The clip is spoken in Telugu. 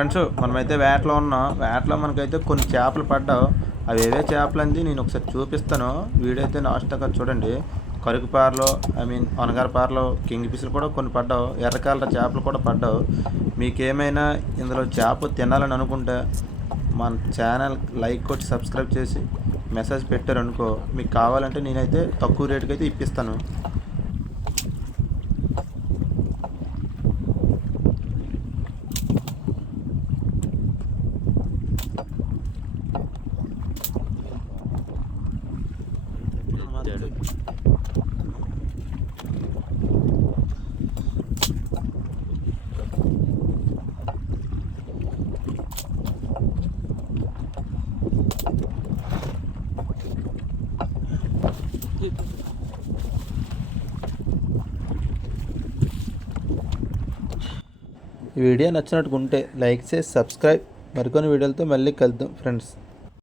ఫ్రెండ్స్ మనమైతే వేటలో ఉన్నాం. వేటలో మనకైతే కొన్ని చేపలు పడ్డావు. అవి ఏవే చేపలు అంది నేను ఒకసారి చూపిస్తాను. వీడియో అయితే లాస్ట్ దాకా చూడండి. కరుకుపారలో అనగారపారలో కింగ్ ఫిష్లు కూడా కొన్ని పడ్డావు. ఎర్రకాల చేపలు కూడా పడ్డావు. మీకేమైనా ఇందులో చేప తినాలని అనుకుంటే మన ఛానల్ లైక్ కొట్టి సబ్స్క్రైబ్ చేసి మెసేజ్ పెట్టారనుకో, మీకు కావాలంటే నేనైతే తక్కువ రేటుకి అయితే ఇప్పిస్తాను. ఈ వీడియో నచ్చినట్టుకుంటే లైక్ చేసి సబ్స్క్రైబ్. మరికొన్ని వీడియోలతో మళ్ళీ కలుద్దాం ఫ్రెండ్స్.